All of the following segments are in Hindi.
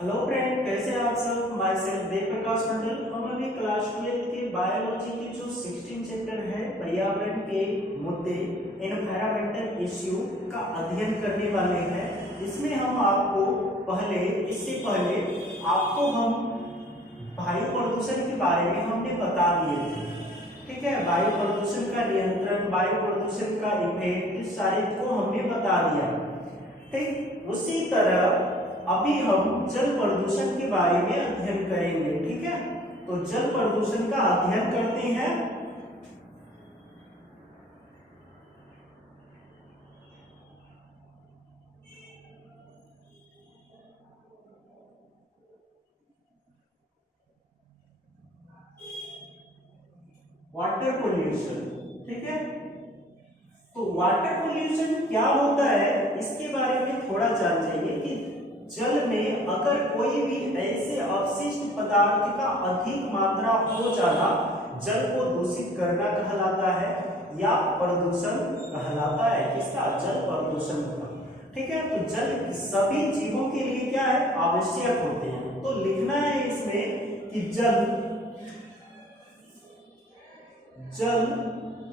हेलो फ्रेंड, कैसे हैं आप सब। माय सेल्फ देव प्रकाश मंडल। हम अभी क्लास 12 के बायोलॉजी के जो 16 चैप्टर है पर्यावरण के मुद्दे एनवायरमेंटल इश्यू का अध्ययन करने वाले हैं। इसमें हम आपको इससे पहले आपको हम वायु प्रदूषण के बारे में हमने बता दिए थे। ठीक है, वायु प्रदूषण का नियंत्रण, वायु प्रदूषण का इफेक्ट, इस सारे को हमने बता दिया। ठीक, उसी तरह अभी हम जल प्रदूषण के बारे में अध्ययन करेंगे। ठीक है, तो जल प्रदूषण का अध्ययन करते हैं। Water pollution. ठीक है, तो वाटर पोल्यूशन क्या होता है इसके बारे में थोड़ा जान जाइए कि जल में अगर कोई भी ऐसे अवशिष्ट पदार्थ का अधिक मात्रा हो जाना जल को दूषित करना कहलाता है या प्रदूषण कहलाता है। किसका? जल प्रदूषण का। ठीक है, तो जल सभी जीवों के लिए क्या है? आवश्यक होते हैं। तो लिखना है इसमें कि जल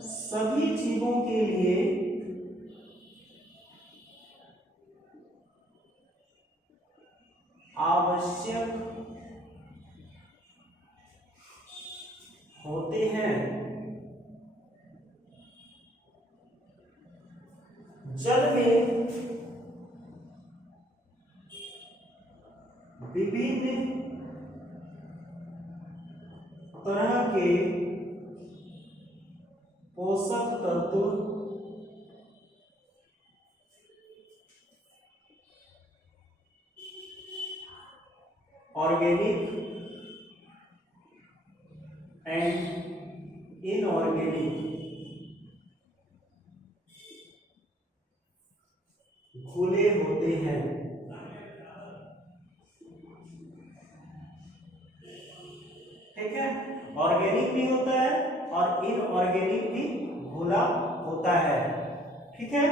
सभी जीवों के लिए आवश्यक होते हैं। जल में विभिन्न तरह के पोषक तत्व ऑर्गेनिक एंड इनऑर्गेनिक घुले होते हैं। ठीक है, ऑर्गेनिक भी होता है और इनऑर्गेनिक भी घुला होता है। ठीक है,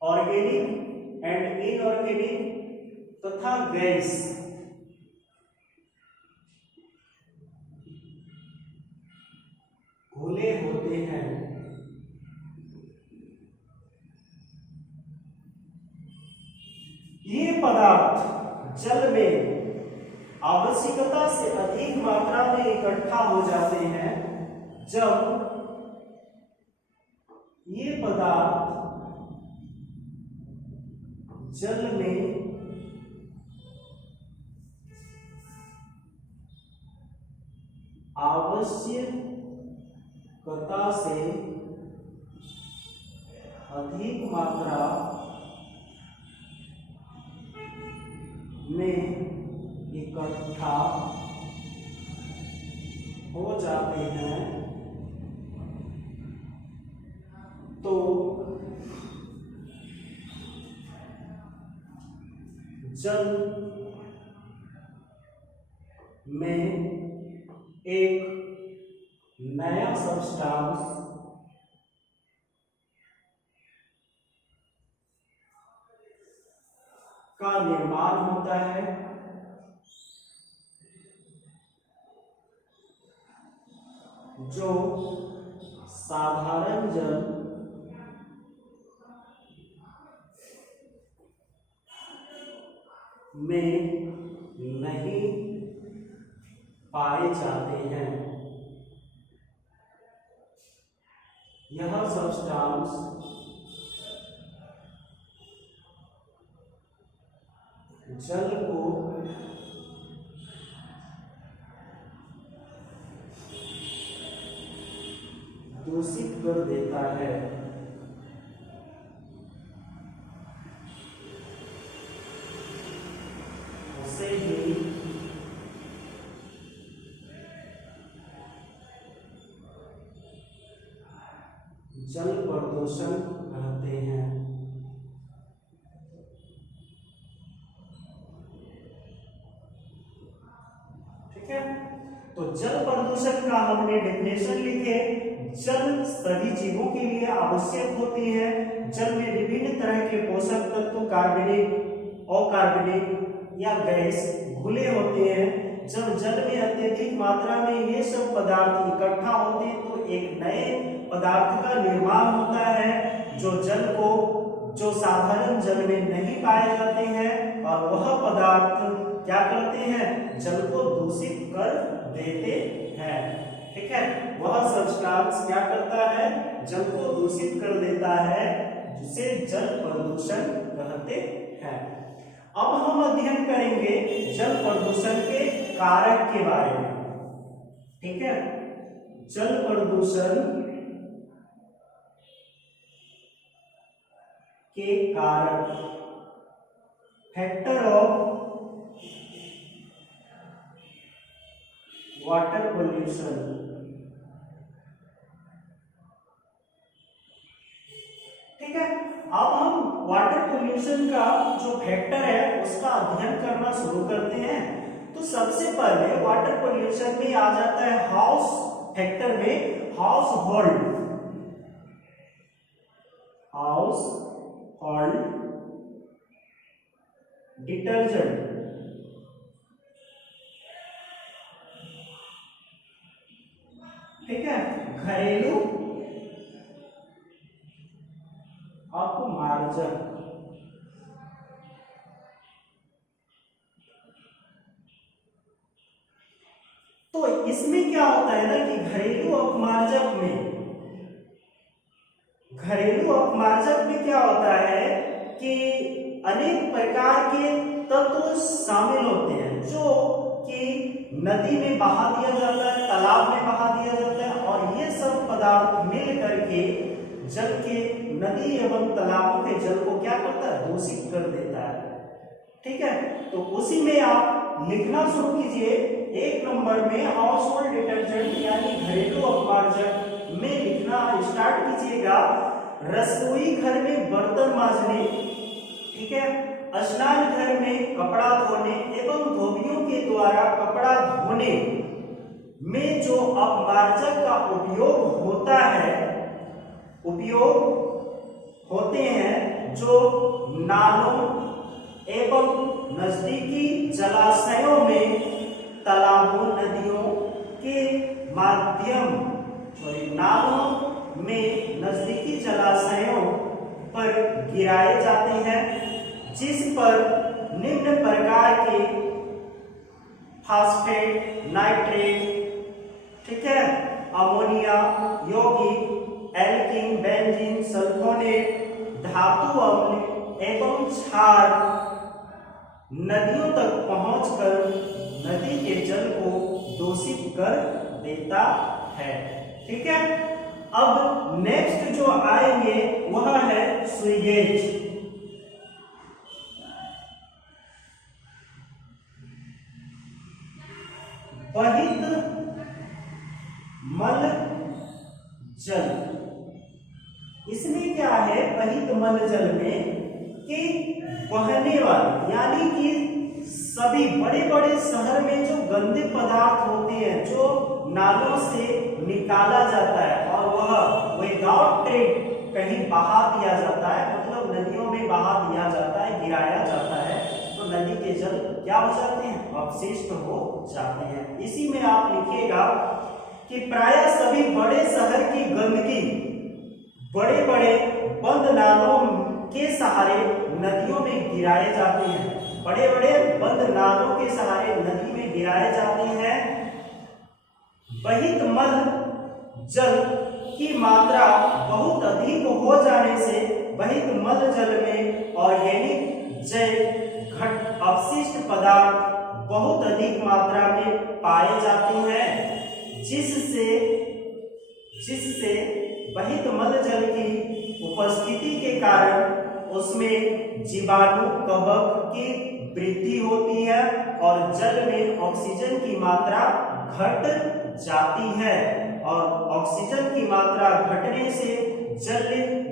ऑर्गेनिक एंड इनऑर्गेनिक तथा गैस घुले होते हैं। ये पदार्थ जल में आवश्यकता से अधिक मात्रा में इकट्ठा हो जाते हैं जब ये पदार्थ जल में आवश्यकता से अधिक मात्रा में इकट्ठा हो जाते हैं तो जल में एक नया सब्सटेंस का निर्माण होता है जो साधारण जल में नहीं पाए जाते हैं। यह सब्सटेंस जल को दूषित कर देता है। उसे ही जल प्रदूषण कहते हैं। ठीक है, तो जल प्रदूषण का हमने डेफिनेशन लिखे। जल सभी जीवों के लिए आवश्यक होती है। जल में विभिन्न तरह के पोषक तत्व कार्बनिक, अकार्बनिक या गैस घुले होते हैं। जब जल में अत्यधिक मात्रा में ये सब पदार्थ इकट्ठा होते हैं तो एक नए पदार्थ का निर्माण होता है, जो साधारण जल में नहीं पाए जाते हैं, और वह पदार्थ क्या करते हैं, जल को दूषित कर देते हैं। ठीक है, वह सब्सटेंस क्या करता है, जल को दूषित कर देता है, जिसे जल प्रदूषण कहते हैं। अब हम अध्ययन करेंगे जल प्रदूषण के कारक के बारे में। ठीक है, जल प्रदूषण के कारक, फैक्टर ऑफ वाटर पोल्यूशन। ठीक है, अब हम वाटर पोल्यूशन का जो फैक्टर है उसका अध्ययन करना शुरू करते हैं। तो सबसे पहले वाटर पोल्यूशन में आ जाता है हाउस फैक्टर में हाउस होल्ड डिटर्जेंट। ठीक है, घरेलू अपमार्जक। तो इसमें क्या होता है ना कि घरेलू अपमार्जक में क्या होता है कि अनेक प्रकार के तत्व शामिल होते हैं, जो कि नदी में बहा दिया जाता है, तालाब में बहा दिया जाता है, और ये सब पदार्थ मिल करके जल के, नदी एवं तालाबों के जल को क्या करता है, दूषित कर देता है। ठीक है, तो उसी में आप लिखना शुरू कीजिए। एक नंबर में हाउस होल्ड डिटर्जेंट यानी घरेलू अपमार्जक में लिखना स्टार्ट कीजिएगा, रसोई घर में बर्तन मांजने, ठीक है, स्नान घर में कपड़ा धोने एवं धोबियों के द्वारा कपड़ा धोने में जो अपमार्जक का उपयोग होते हैं, जो नालों एवं नजदीकी जलाशयों में, तालाबों, नदियों के माध्यम, नालों में, नजदीकी जलाशयों पर गिराए जाते हैं, जिस पर निम्न प्रकार के फास्फेट, नाइट्रेट, ठीक है, अमोनिया, यौगिक, एल्कीन, बेंजीन, सल्फोनेट, धातु अम्ल एवं क्षार नदियों तक पहुंचकर नदी के जल को दूषित कर देता है। ठीक है, अब नेक्स्ट जो आएंगे वह है स्वीगेज। बहित मल जल। इसमें क्या है, बहित मल जल में कि बहने वाले, यानी कि सभी बड़े बड़े शहर में जो गंदे पदार्थ होते हैं, जो नालों से निकाला जाता है और वह विदाउट ट्रीट कहीं बहा दिया जाता है, मतलब नदियों में बहा दिया जाता है, गिराया जाता है, तो नदी के जल क्या हो जाते हैं, अपशिष्ट हो जाते हैं। इसी में आप लिखिएगा कि प्रायः सभी बड़े शहर की गंदगी बड़े बड़े बंद नालों के सहारे नदियों में गिराए जाते हैं, बड़े बड़े बंद नालों के सहारे नदी में गिराए जाते हैं। बहित मल जल की मात्रा बहुत अधिक हो जाने से बहित मल जल में ऑर्गेनिक जैव घट अपशिष्ट पदार्थ बहुत अधिक मात्रा में पाए जाते हैं, जिससे बहित मल जल की उपस्थिति के कारण उसमें जीवाणु कवक की वृद्धि होती है और जल में ऑक्सीजन की मात्रा घट जाती है, और ऑक्सीजन की मात्रा घटने से जल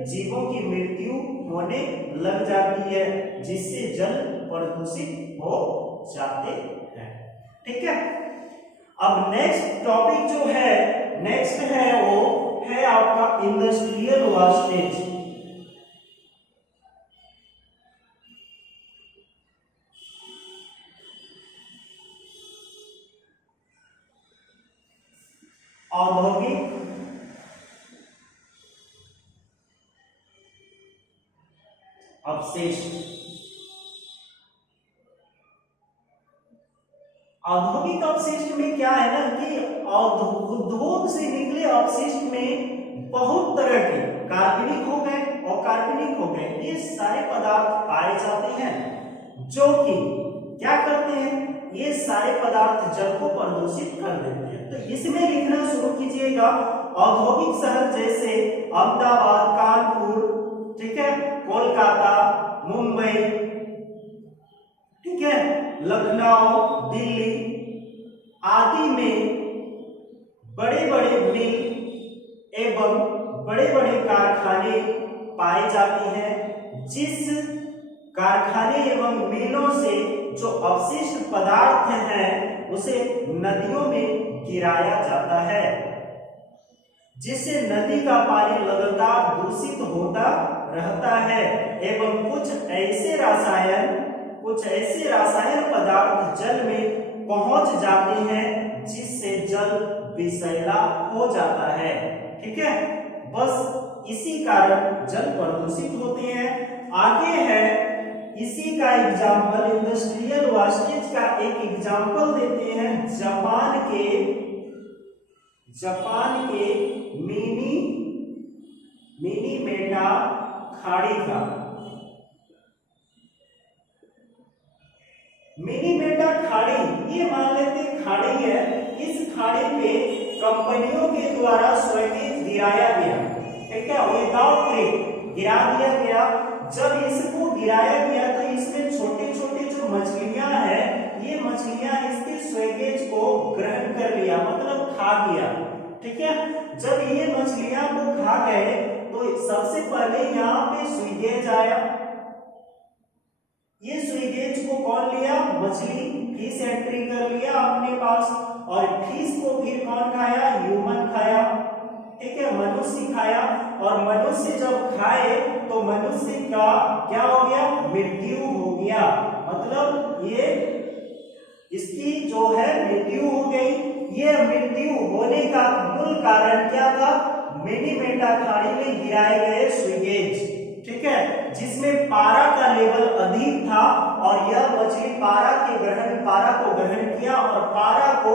जीवों की मृत्यु होने लग जाती है, जिससे जल प्रदूषित हो जाते हैं। ठीक है, अब नेक्स्ट टॉपिक जो है, नेक्स्ट है वो है आपका इंडस्ट्रियल वास्टेज। औद्योगिक अपशिष्ट। औद्योगिक अपशिष्ट में क्या है ना कि उद्योग से निकले अपशिष्ट में बहुत तरह के कार्बनिक हो गए, अकार्बनिक हो गए, ये सारे पदार्थ पाए जाते हैं जो कि क्या करते हैं, ये सारे पदार्थ जल को प्रदूषित कर देते हैं। तो इसमें लिखना शुरू कीजिएगा औद्योगिक शहर जैसे अहमदाबाद, कानपुर, ठीक है, कोलकाता, मुंबई, ठीक है, लखनऊ, दिल्ली आदि में बड़े बड़े मिल एवं बड़े बड़े कारखाने पाए जाते हैं, जिस कारखाने एवं मिलों से जो अपशिष्ट पदार्थ हैं उसे नदियों में गिराया जाता है, जिससे नदी का पानी लगातार दूषित होता रहता है एवं कुछ ऐसे रसायन पदार्थ जल में पहुंच जाते हैं जिससे जल विषैला हो जाता है। ठीक है, बस इसी कारण जल प्रदूषित होते हैं। आगे है इसी का एग्जाम्पल, इंडस्ट्रियल वास्टेज का एक एग्जाम्पल देते हैं जापान के मिनी मेटा खाड़ी का। मिनी मेटा खाड़ी, ये मान लेते खाड़ी है, इस खाड़ी पे कंपनियों के द्वारा स्वेटेज गिराया गया, ठीक है, विदाउट ट्रिक गिरा दिया गया। जब इसको गिराया गया तो इसमें छोटे छोटे जो मछलियां हैं, ये मछलियां इसके स्वेटेज को ग्रहण कर लिया, मतलब खा गया। ठीक है, जब ये मछलियां को खा गए तो सबसे पहले यहाँ पे स्वीगेज आया। ये स्वीगेज को कौन लिया? मछली, फिश एंट्री कर लिया अपने पास, और फिश को फिर कौन खाया? ह्यूमन खाया। ठीक है, मनुष्य खाया, और मनुष्य जब खाए तो मनुष्य का क्या हो गया? मृत्यु हो गया। मतलब ये इसकी जो है मृत्यु हो गई। ये मृत्यु होने का मूल कारण क्या था? मिनी मेटा खाड़ी में गिराए गए स्वीगेज, ठीक है, जिसमें पारा का लेवल अधिक था, और यह मछली पारा को ग्रहण किया, और पारा को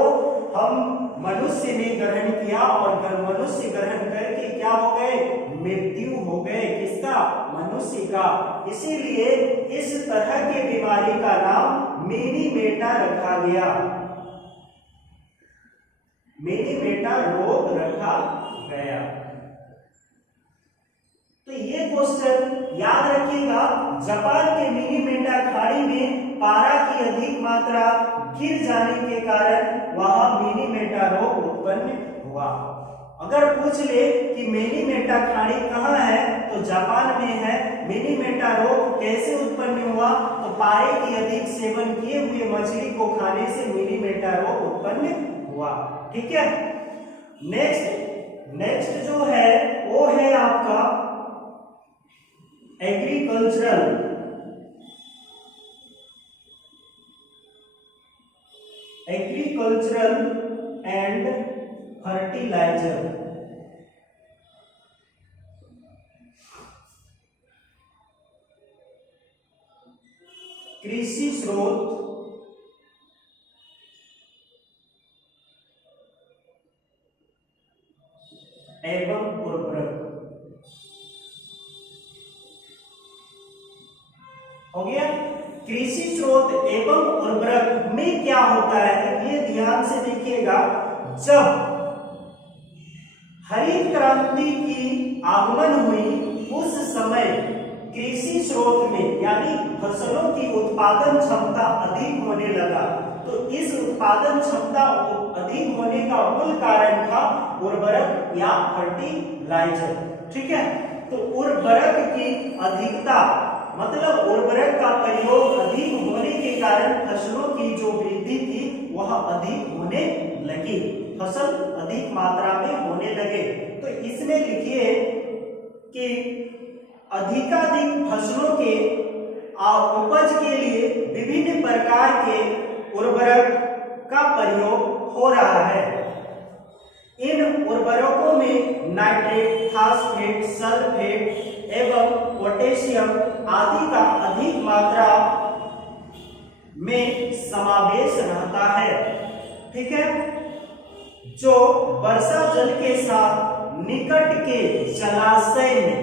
हम मनुष्य ने ग्रहण किया, और मनुष्य ग्रहण करके क्या हो गए? मृत्यु हो गए। किसका? मनुष्य का। इसीलिए इस तरह की बीमारी का नाम मिनी मेटा रखा गया, मिनी मेटा रोग रखा गया। तो ये क्वेश्चन याद रखिएगा, जापान के मिनी मेटा खाड़ी में पारा की अधिक मात्रा गिर जाने के कारण वहां मिनी मेटा रोग उत्पन्न हुआ। अगर पूछ ले कि मिनी मेटा खाड़ी कहाँ है, तो जापान में है। मिनी मेटा रोग कैसे उत्पन्न हुआ? तो पारे की अधिक सेवन किए हुए मछली को खाने से मिनी मेटा रोग उत्पन्न हुआ। ठीक है, नेक्स्ट जो है वो है आपका एग्रीकल्चरल एंड फर्टिलाइजर। कृषि स्रोत एवं उर्वरक। हो गया। कृषि स्रोत एवं उर्वरक में क्या होता है, ये ध्यान से देखिएगा। जब हरित क्रांति की आगमन हुई उस समय कृषि स्रोत में यानी फसलों की उत्पादन क्षमता अधिक होने लगा। तो इस उत्पादन क्षमता अधिक होने का मूल कारण था उर्वरक या फर्टिलाइजर। ठीक है, तो उर्वरक की अधिकता मतलब उर्वरक का प्रयोग अधिक होने के कारण फसलों की जो वृद्धि थी वह अधिक होने लगी। फसल अधिक मात्रा में होने लगे। तो इसमें लिखिए कि अधिकाधिक फसलों के उपज के लिए विभिन्न प्रकार के उर्वरक का प्रयोग हो रहा है। इन उर्वरकों में नाइट्रेट, फास्फेट, सल्फेट एवं पोटेशियम आदि का अधिक मात्रा में समावेश रहता है। ठीक है, जो वर्षा जल के साथ निकट के जलाशय में,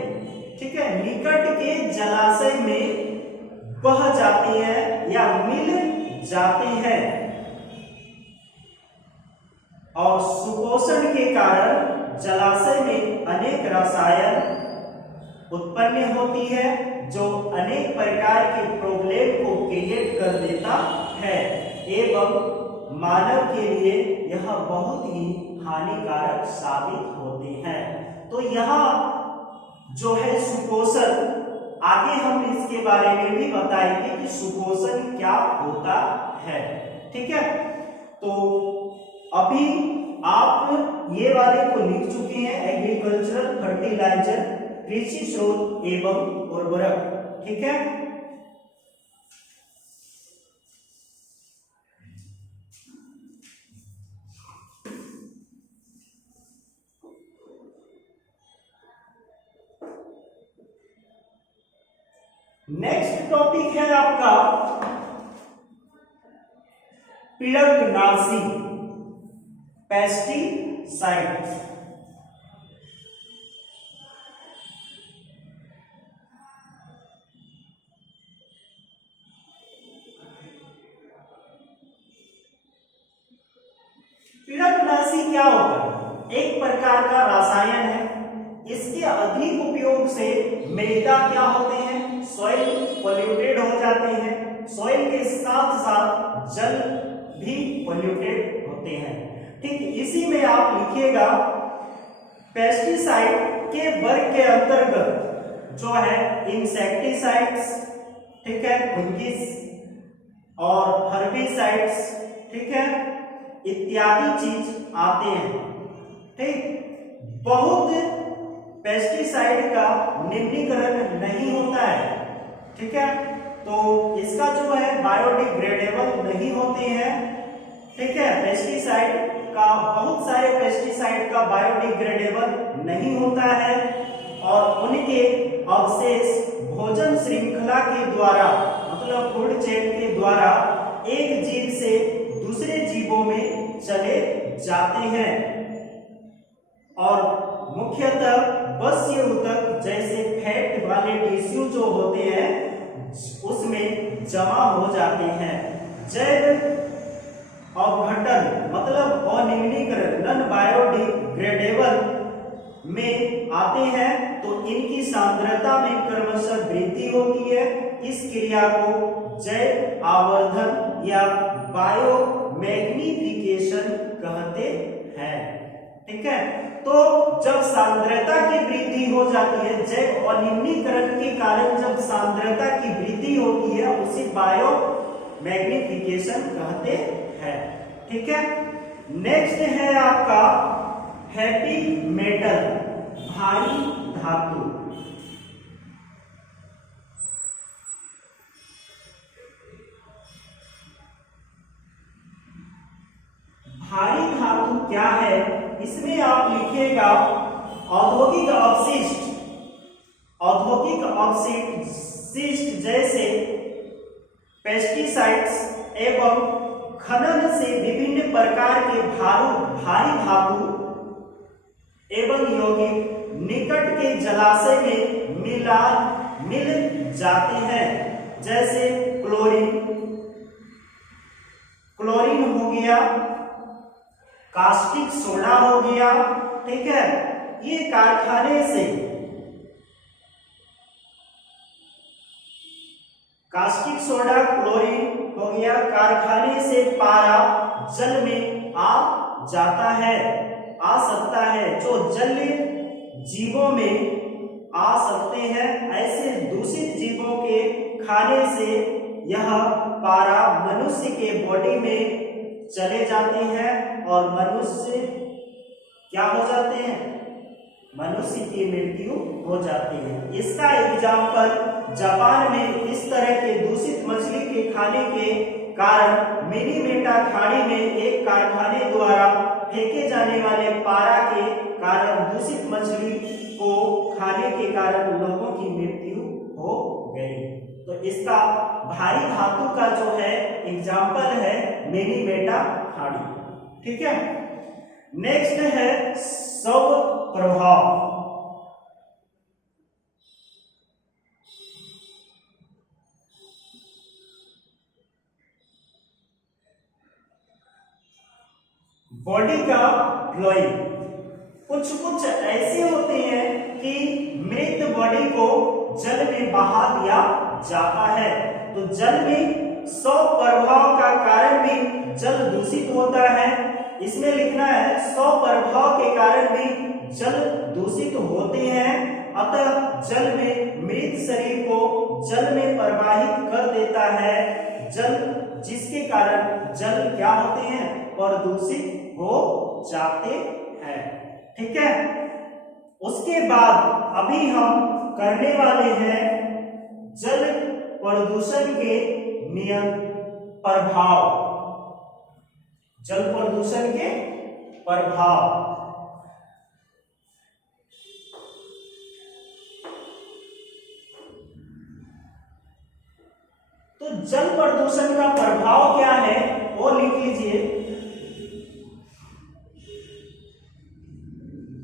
ठीक है, निकट के जलाशय में बह जाती है या मिल जाती है और सुपोषण के कारण जलाशय में अनेक रसायन उत्पन्न होती है जो अनेक प्रकार के प्रॉब्लम को क्रिएट कर देता है एवं मानव के लिए यह बहुत ही हानिकारक साबित होते हैं। तो यहाँ जो है सुपोषण, आगे हम इसके बारे में भी बताएंगे कि सुपोषण क्या होता है। ठीक है, तो अभी आप ये वाले को लिख चुके हैं, एग्रीकल्चरल फर्टिलाइजर, कृषि स्रोत एवं उर्वरक। ठीक है, नेक्स्ट टॉपिक है आपका पीड़कनाशी, पेस्टिसाइड्स। पीड़कनाशी क्या होता है? एक प्रकार का रसायन है। इसके अधिक उपयोग से मृदा क्या होते हैं? सॉइल पोल्यूटेड हो जाते हैं। सॉइल के साथ साथ जल भी पोल्यूटेड होते हैं। ठीक, इसी में आप लिखिएगा पेस्टिसाइड के वर्ग के अंतर्गत जो है इंसेक्टिसाइड्स, ठीक है, फंगिस और हर्बिसाइड्स, ठीक है, इत्यादि चीज आते हैं। ठीक, बहुत पेस्टिसाइड का निम्नीकरण नहीं होता है। ठीक है, तो इसका जो है बायोडिग्रेडेबल नहीं होते हैं। ठीक है, पेस्टिसाइड का, बहुत सारे पेस्टिसाइड का बायोडिग्रेडेबल नहीं होता है और उनके अवशेष भोजन श्रृंखला के द्वारा, मतलब फूड चेन के द्वारा एक जीव से दूसरे जीवों में चले जाते हैं और मुख्यतः वस्य ऊतक जैसे फैट वाले टिश्यू जो होते हैं उसमें जमा हो जाते हैं। जैव अपघटन मतलब अनिम्नीकरण, नॉन बायोडिग्रेडेबल में आते हैं तो इनकी सांद्रता में क्रमशः वृद्धि होती है। इस क्रिया को जैव आवर्धन या बायोमैग्निफिकेशन कहते हैं। ठीक है, तो जब सांद्रता की वृद्धि हो जाती है, जैव अनिम्नीकरण के कारण जब सांद्रता की वृद्धि होती है उसे बायो मैग्निफिकेशन कहते हैं। ठीक है, नेक्स्ट है आपका हैवी मेटल, भारी धातु। भारी धातु क्या है? इसमें आप लिखिएगा औद्योगिक अपशिष्ट, औद्योगिक अपशिष्ट जैसे पेस्टिसाइड्स एवं खनन से विभिन्न प्रकार के भारी धातु एवं यौगिक निकट के जलाशय में मिल जाते हैं, जैसे क्लोरीन हो गया, कास्टिक सोडा हो गया। ठीक है, ये कारखाने से, कास्टिक सोडा क्लोरीन हो गया, कारखाने से पारा जल में आ जाता है, आ सकता है, जो जल जीवों में आ सकते हैं। ऐसे दूषित जीवों के खाने से यह पारा मनुष्य के बॉडी में चले जाते हैं और मनुष्य क्या हो जाते हैं, मनुष्य की मृत्यु हो जाती है। इसका एग्जाम्पल जापान में इस तरह के दूषित मछली के खाने के कारण मिनीमेटा खाड़ी में एक कारखाने द्वारा फेंके जाने वाले पारा के कारण दूषित मछली को खाने के कारण लोगों की मृत्यु हो गई। तो इसका भारी धातु का जो है एग्जाम्पल है मिनीमेटा खाड़ी। ठीक है, नेक्स्ट है सौर प्रभाव। बॉडी का फ्लोइंग, कुछ ऐसे होते हैं कि मृत बॉडी को जल में बहा दिया जाता है। तो जल में सौर प्रभाव का कारण भी जल दूषित होता है। इसमें लिखना है सौर प्रभाव के कारण भी जल दूषित होते हैं, अतः जल में मृत शरीर को जल में प्रवाहित कर देता है जल, जिसके कारण जल क्या होते हैं, प्रदूषित हो जाते हैं। ठीक है, उसके बाद अभी हम करने वाले हैं जल प्रदूषण के नियम प्रभाव, जल प्रदूषण के प्रभाव। तो जल प्रदूषण का प्रभाव क्या है वो लिख लीजिए।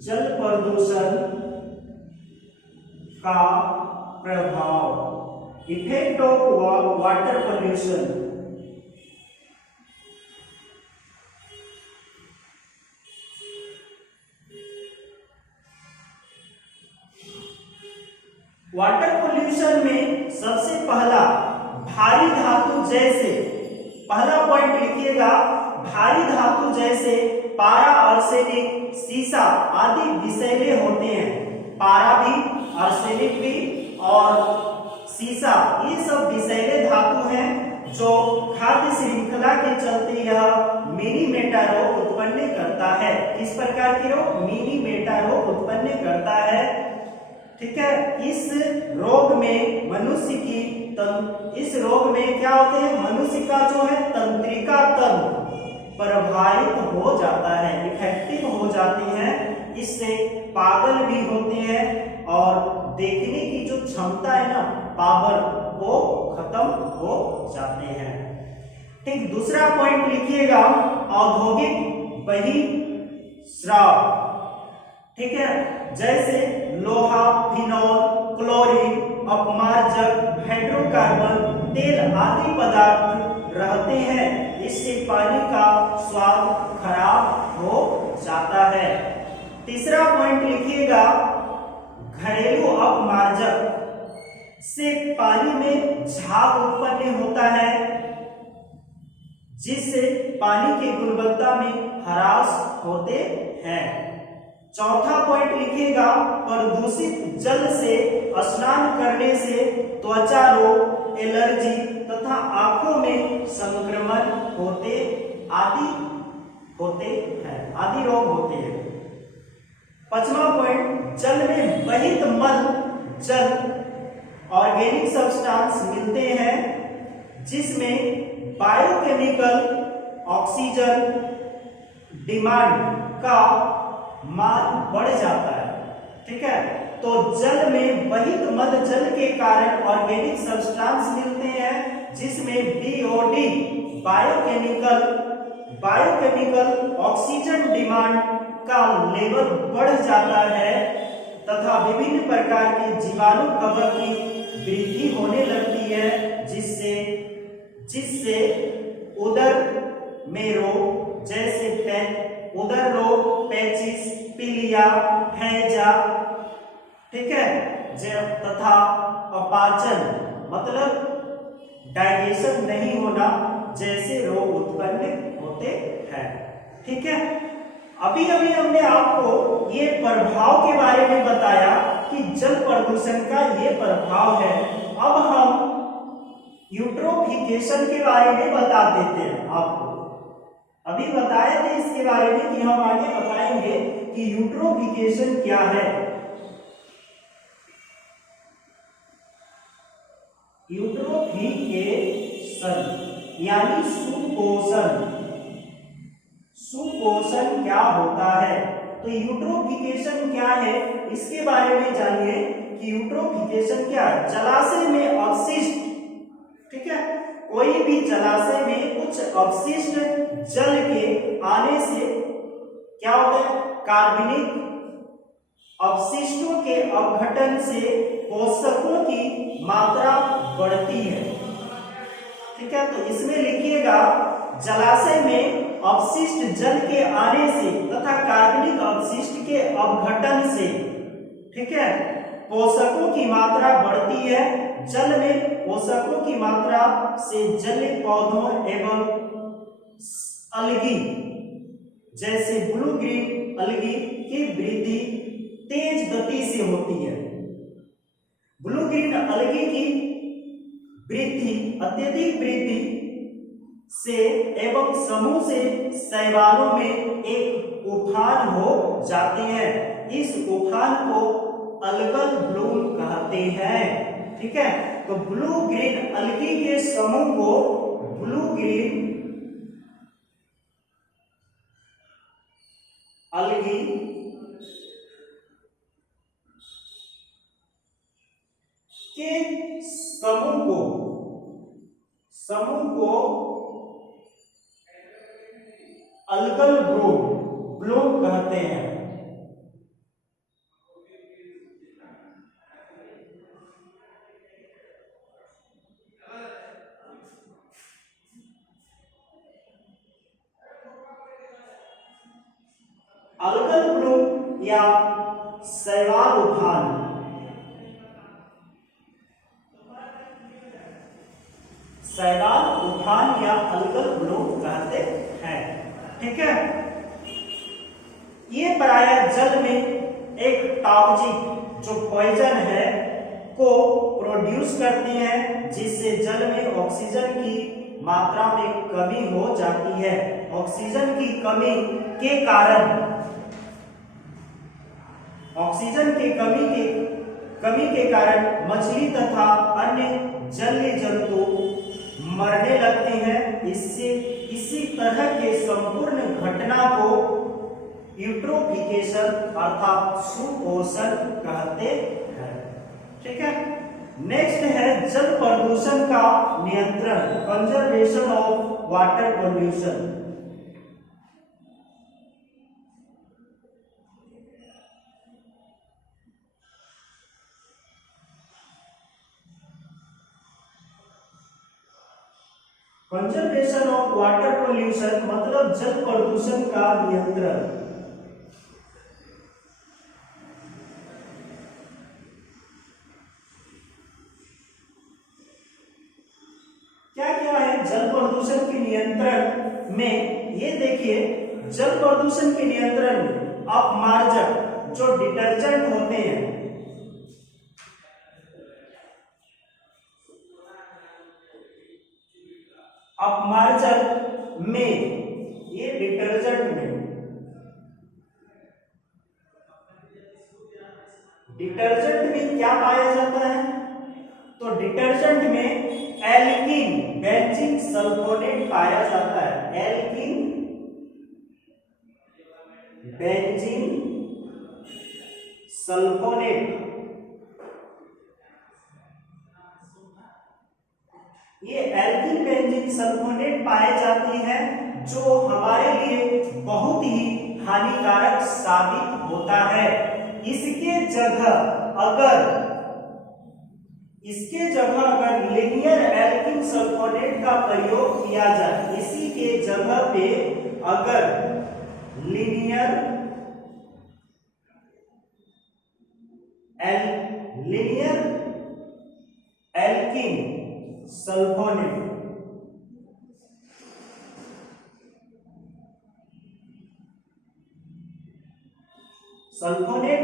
जल प्रदूषण का प्रभाव, effect of water pollution. Water pollution में सबसे पहला भारी धातु जैसे, पहला पॉइंट लिखिएगा, भारी धातु जैसे पारा, आर्सेनिक, सीसा आदि विषैले होते हैं। पारा भी, आर्सेनिक भी और सीसा ये सब विषैले धातु हैं जो खाद्य श्रृंखला के चलते यह मिनीमेटा रोग उत्पन्न करता है। किस प्रकार की रोग, मिनीमेटा रोग उत्पन्न करता है। ठीक है, इस रोग में मनुष्य की इस रोग में क्या होते हैं, मनुष्य का जो है तंत्रिका तंत्र प्रभावित हो जाता है, इफेक्टिव हो जाते हैं, इससे पागल भी होते हैं और देखने की जो क्षमता है ना, पावर, वो खत्म हो जाते हैं। ठीक, दूसरा पॉइंट लिखिएगा, औद्योगिक बहिर्स्राव। ठीक है, जैसे लोहा, फिनॉल, क्लोरीन, अपमार्जक, हाइड्रोकार्बन, तेल आदि पदार्थ रहते हैं, इससे पानी का स्वाद खराब हो जाता है। तीसरा पॉइंट लिखिएगा, घरेलू अपमार्जक से पानी में झाग उत्पन्न होता है, जिससे पानी की गुणवत्ता में ह्रास होते हैं। चौथा पॉइंट लिखिएगा, प्रदूषित जल से स्नान करने से त्वचा रोग, एलर्जी तथा आंखों में संक्रमण आदि रोग होते हैं। पांचवा पॉइंट, जल में बहित मल जल ऑर्गेनिक सब्सटेंस मिलते हैं, जिसमें बायोकेमिकल ऑक्सीजन डिमांड का मान बढ़ जाता है। ठीक है, तो जल में बहित मल जल के कारण ऑर्गेनिक सब्सटेंस मिलते हैं, जिसमें बीओडी बायोकेमिकल ऑक्सीजन डिमांड का लेवल बढ़ जाता है तथा विभिन्न प्रकार के जीवाणु कवक की वृद्धि होने लगती है, जिससे उदर में रोग जैसे उदर रोग, पेचिस, पीलिया, हैजा, ठीक है, तथा अपाचन मतलब डाइजेशन नहीं होना जैसे रोग उत्पन्न होते हैं। ठीक है, अभी हमने आपको ये प्रभाव के बारे में बताया कि जल प्रदूषण का ये प्रभाव है। अब हम यूट्रोफिकेशन के बारे में बता देते हैं आपको। अभी बताए थे इसके बारे में कि हम आगे बताएंगे कि यूट्रोफिकेशन क्या है। यूट्रोफिकेशन यानी सुपोषण। सुपोषण क्या होता है? तो यूट्रोफिकेशन क्या है इसके बारे में जानिए कि यूट्रोफिकेशन क्या है। जलाशय में अवशिष्ट, ठीक है, कोई भी जलाशय में कुछ अवशिष्ट जल के आने से क्या होता है? कार्बनिक अवशिष्टों के अपघटन से पोषकों की मात्रा बढ़ती है। ठीक है, तो इसमें लिखिएगा जलाशय में अवशिष्ट जल के आने से तथा कार्बनिक अवशिष्ट के अपघटन से, ठीक है, पोषकों की मात्रा बढ़ती है। जल में पोषकों की मात्रा से जलीय पौधों एवं अलगी जैसे ब्लू ग्रीन अलगी की वृद्धि तेज गति से होती है। ब्लू ग्रीन अलगी की वृद्धि अत्यधिक वृद्धि से एवं समूह से शैवालों में एक उफान हो जाते हैं। इस उफान को अलगल ब्लूम कहते हैं। ठीक है, तो ब्लू ग्रीन अलगी के समूह को ब्लू ग्रीन अलगी के समूह को अलगल ब्लूम कहते हैं। अलगल ब्लूम या शैवाल उफान, शैवाल उफान या अलगल ब्लूम कहते हैं। ठीक है, ये प्रायः जल में एक टॉक्सिक जो पॉइजन है को प्रोड्यूस करते हैं, जिससे जल में ऑक्सीजन की मात्रा में कमी हो जाती है। ऑक्सीजन की कमी के कारण मछली तथा अन्य जलीय जंतु मरने लगते हैं। इसी तरह के संपूर्ण घटना को यूट्रोफिकेशन अर्थात सुपोषण कहते हैं। ठीक है, नेक्स्ट है जल प्रदूषण का नियंत्रण, conservation of water pollution. Conservation of water pollution मतलब जल प्रदूषण का नियंत्रण। क्या क्या है जल प्रदूषण के नियंत्रण में? ये देखिए, जल प्रदूषण के नियंत्रण में अपमार्जक जो डिटर्जेंट होते हैं, अपमार्जक में, ये डिटर्जेंट में क्या पाया जाता है? तो डिटर्जेंट में एल्कीन बेंजीन सल्फोनेट पाया जाता है। एल्कीन बेंजीन सल्फोनेट, ये एल्कीन बेंजीन सल्फोनेट पाए जाती है जो हमारे लिए बहुत ही हानिकारक साबित होता है। इसके जगह अगर लीनियर एल्कीन सल्फोनेट का प्रयोग किया जाए, इसी के जगह पे अगर लीनियर एल्कीन सल्फोनेट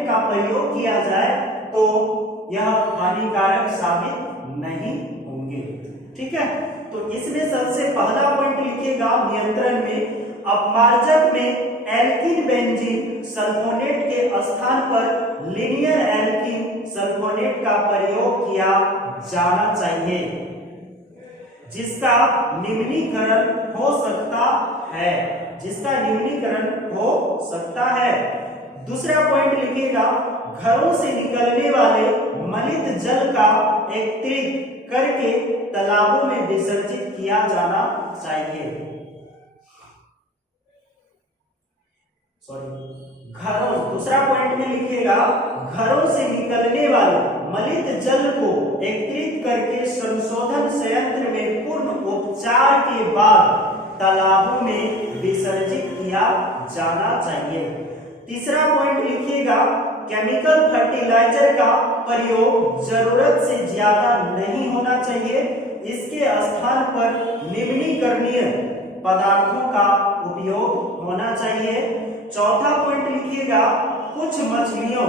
का प्रयोग किया जाए तो यह हानिकारक साबित नहीं होंगे। ठीक है, तो इसमें सबसे पहला पॉइंट लिखिएगा नियंत्रण में अपमार्जक में एल्कीन बेंजीन सल्फोनेट के स्थान पर लीनियर एल्कीन सल्फोनेट का प्रयोग किया जाना चाहिए, जिसका निम्नीकरण हो सकता है, जिसका निम्नीकरण हो सकता है। दूसरा पॉइंट लिखिएगा, घरों से निकलने वाले मलित जल का एकत्रित करके तालाबों में विसर्जित किया जाना चाहिए। दूसरा पॉइंट में लिखिएगा, घरों से निकलने वाले मलित जल को एकत्रित करके संशोधन संयंत्र में पूर्ण उपचार के बाद तालाबों में विसर्जित किया जाना चाहिए। तीसरा पॉइंट लिखिएगा, केमिकल फर्टिलाइजर का प्रयोग जरूरत से ज्यादा नहीं होना चाहिए, इसके स्थान पर निम्नीकरणीय पदार्थों का उपयोग होना चाहिए। चौथा पॉइंट लिखिएगा, कुछ मछलियों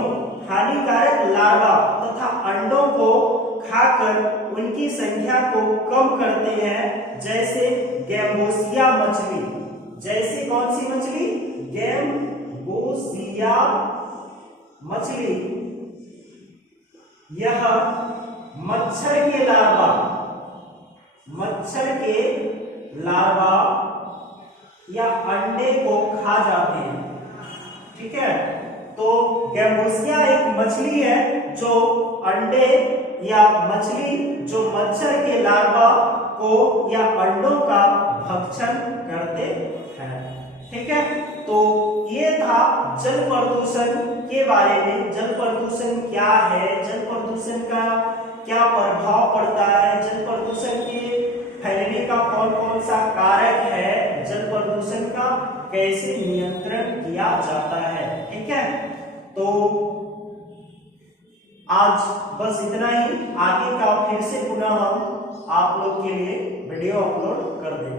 हानिकारक लार्वा तथा अंडों को खाकर उनकी संख्या को कम करते हैं, जैसे गैम्बोसिया मछली। जैसे कौन सी मछली? गैम्बोसिया मछली। यह मच्छर के लार्वा या अंडे को खा जाते हैं। ठीक है, तो गैम्बोसिया एक मछली है जो अंडे या मछली जो मच्छर के लार्वा को या अंडों का भक्षण करते हैं। ठीक है, तो ये था जल प्रदूषण के बारे में। जल प्रदूषण क्या है, जल प्रदूषण का क्या प्रभाव पड़ता है, जल प्रदूषण के फैलने का कौन कौन सा कारक है, जल प्रदूषण का कैसे नियंत्रण किया जाता है। ठीक है, तो आज बस इतना ही। आगे का फिर से पुनः हम आप लोग के लिए वीडियो अपलोड कर देंगे।